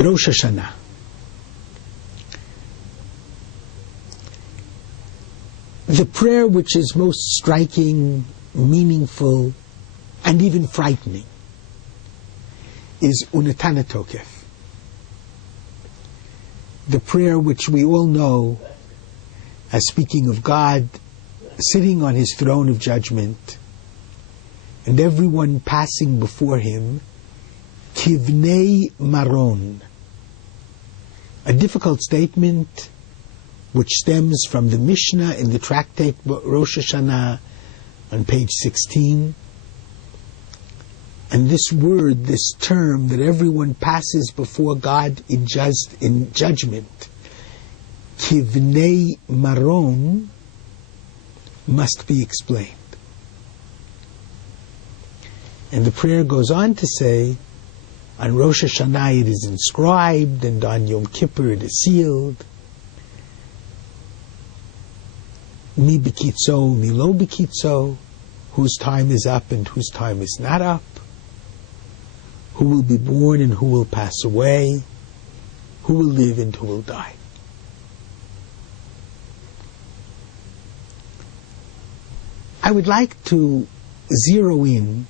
Rosh Hashanah. The prayer which is most striking, meaningful, and even frightening is Unetana Tokef. The prayer which we all know as speaking of God sitting on his throne of judgment and everyone passing before him, Kivnei Maron. A difficult statement which stems from the Mishnah in the tractate Rosh Hashanah on page 16. And this word, this term that everyone passes before God in judgment, Kivnei Maron, must be explained. And the prayer goes on to say, on Rosh Hashanah it is inscribed, and on Yom Kippur it is sealed. Mi bekitzo, mi lo bekitzo, whose time is up and whose time is not up, who will be born and who will pass away, who will live and who will die. I would like to zero in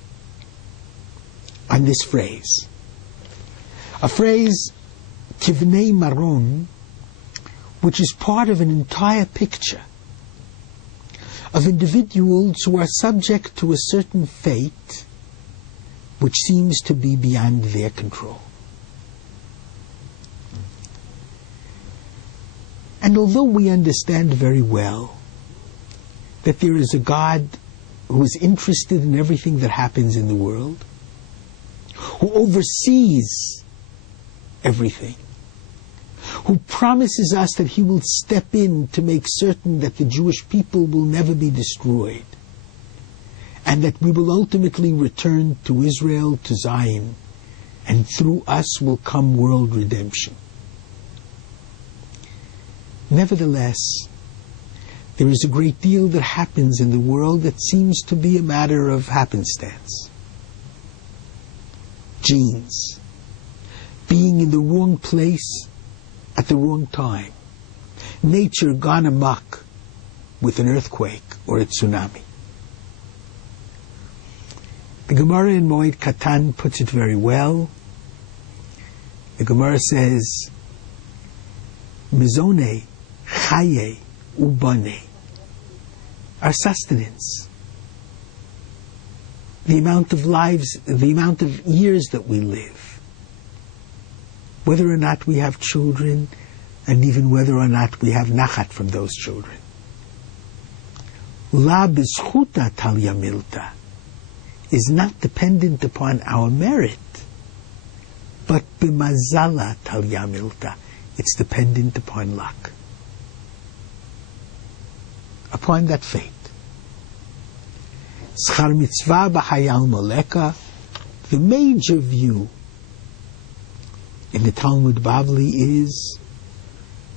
on this phrase. A phrase, Kivnei Maron, which is part of an entire picture of individuals who are subject to a certain fate which seems to be beyond their control. And although we understand very well that there is a God who is interested in everything that happens in the world, who oversees everything, who promises us that he will step in to make certain that the Jewish people will never be destroyed, and that we will ultimately return to Israel, to Zion, and through us will come world redemption. Nevertheless, there is a great deal that happens in the world that seems to be a matter of happenstance. Genes. Being in the wrong place at the wrong time. Nature gone amok with an earthquake or a tsunami. The Gemara in Moed Katan puts it very well. The Gemara says, Mizone, Chaye, Ubane. Our sustenance, the amount of lives, the amount of years that we live, whether or not we have children, and even whether or not we have nachat from those children. La b'zchuta tal yamilta is not dependent upon our merit, but b'mazala tal yamilta, it's dependent upon luck, upon that fate. Schar mitzvah b'hayal moleka, the major view in the Talmud Bavli is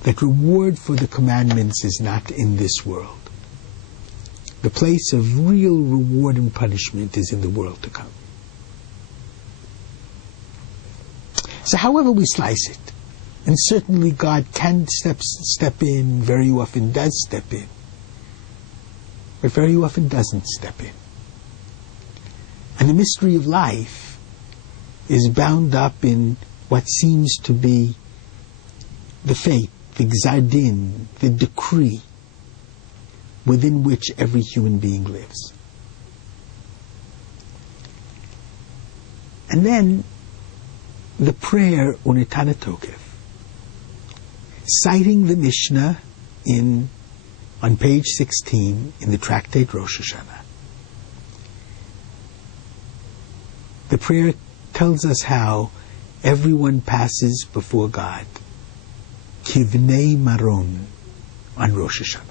that reward for the commandments is not in this world. The place of real reward and punishment is in the world to come. So however we slice it, and certainly God can step in, very often does step in, but very often doesn't step in. And the mystery of life is bound up in what seems to be the fate, the gzardin, the decree within which every human being lives. And then the prayer Unetana Tokef, citing the Mishnah on page 16 in the tractate Rosh Hashanah. The prayer tells us how everyone passes before God, Kivnei Maron, on Rosh Hashanah.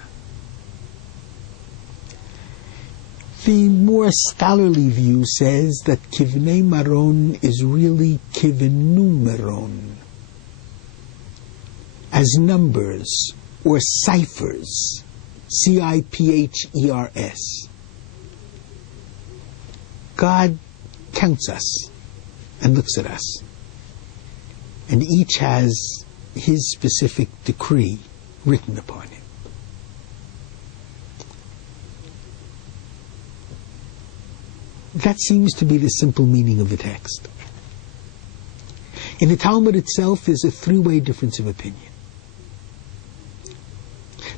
The more scholarly view says that Kivnei Maron is really Kivenu Maron, as numbers or ciphers, C-I-P-H-E-R-S. God counts us and looks at us. and each has his specific decree written upon him. That seems to be the simple meaning of the text. In the Talmud itself, there's a three-way difference of opinion.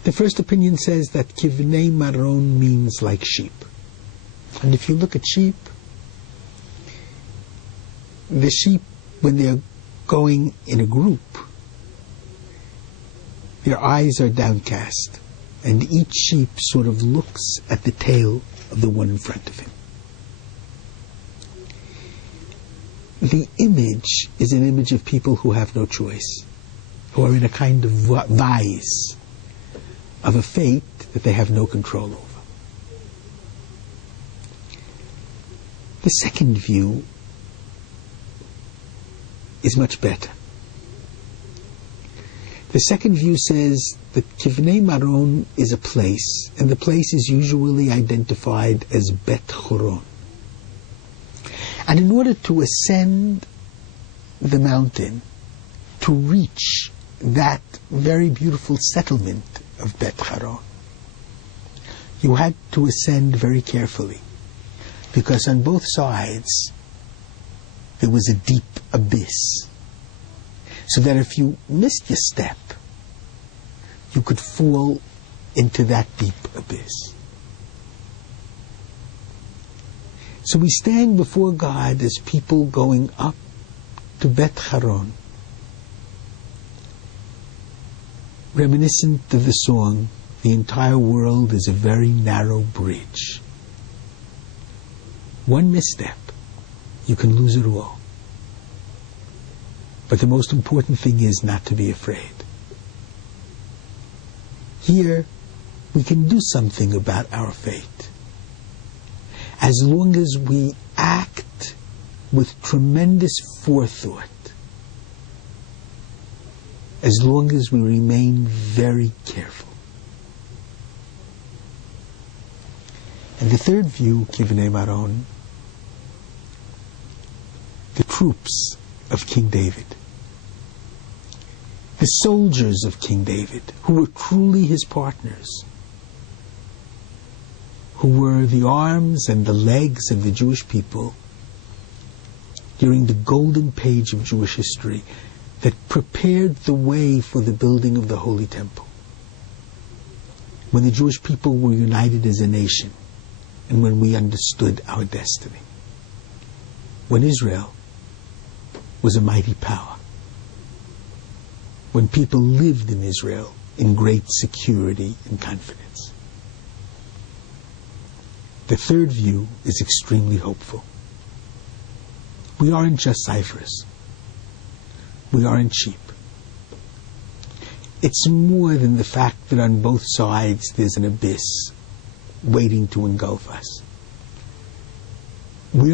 The first opinion says that kivnei maron means like sheep. And if you look at sheep, the sheep, when they're going in a group, their eyes are downcast, and each sheep sort of looks at the tail of the one in front of him. The image is an image of people who have no choice, who are in a kind of vice of a fate that they have no control over. The second view is much better. The second view says that Kivnei Maron is a place, and the place is usually identified as Bet Choron. And in order to ascend the mountain, to reach that very beautiful settlement of Bet Choron, you had to ascend very carefully, because on both sides there was a deep abyss, so that if you missed your step, you could fall into that deep abyss. So we stand before God as people going up to Bet Choron, reminiscent of the song, "The entire world is a very narrow bridge. One misstep, you can lose it all. But the most important thing is not to be afraid." Here, we can do something about our fate. As long as we act with tremendous forethought, as long as we remain very careful. And the third view, Kivnei Maron, the troops of King David, the soldiers of King David, who were truly his partners, who were the arms and the legs of the Jewish people during the golden page of Jewish history that prepared the way for the building of the Holy Temple. When the Jewish people were united as a nation, and when we understood our destiny. When Israel was a mighty power. When people lived in Israel in great security and confidence. The third view is extremely hopeful. We aren't just ciphers. We aren't sheep. It's more than the fact that on both sides there's an abyss waiting to engulf us. We are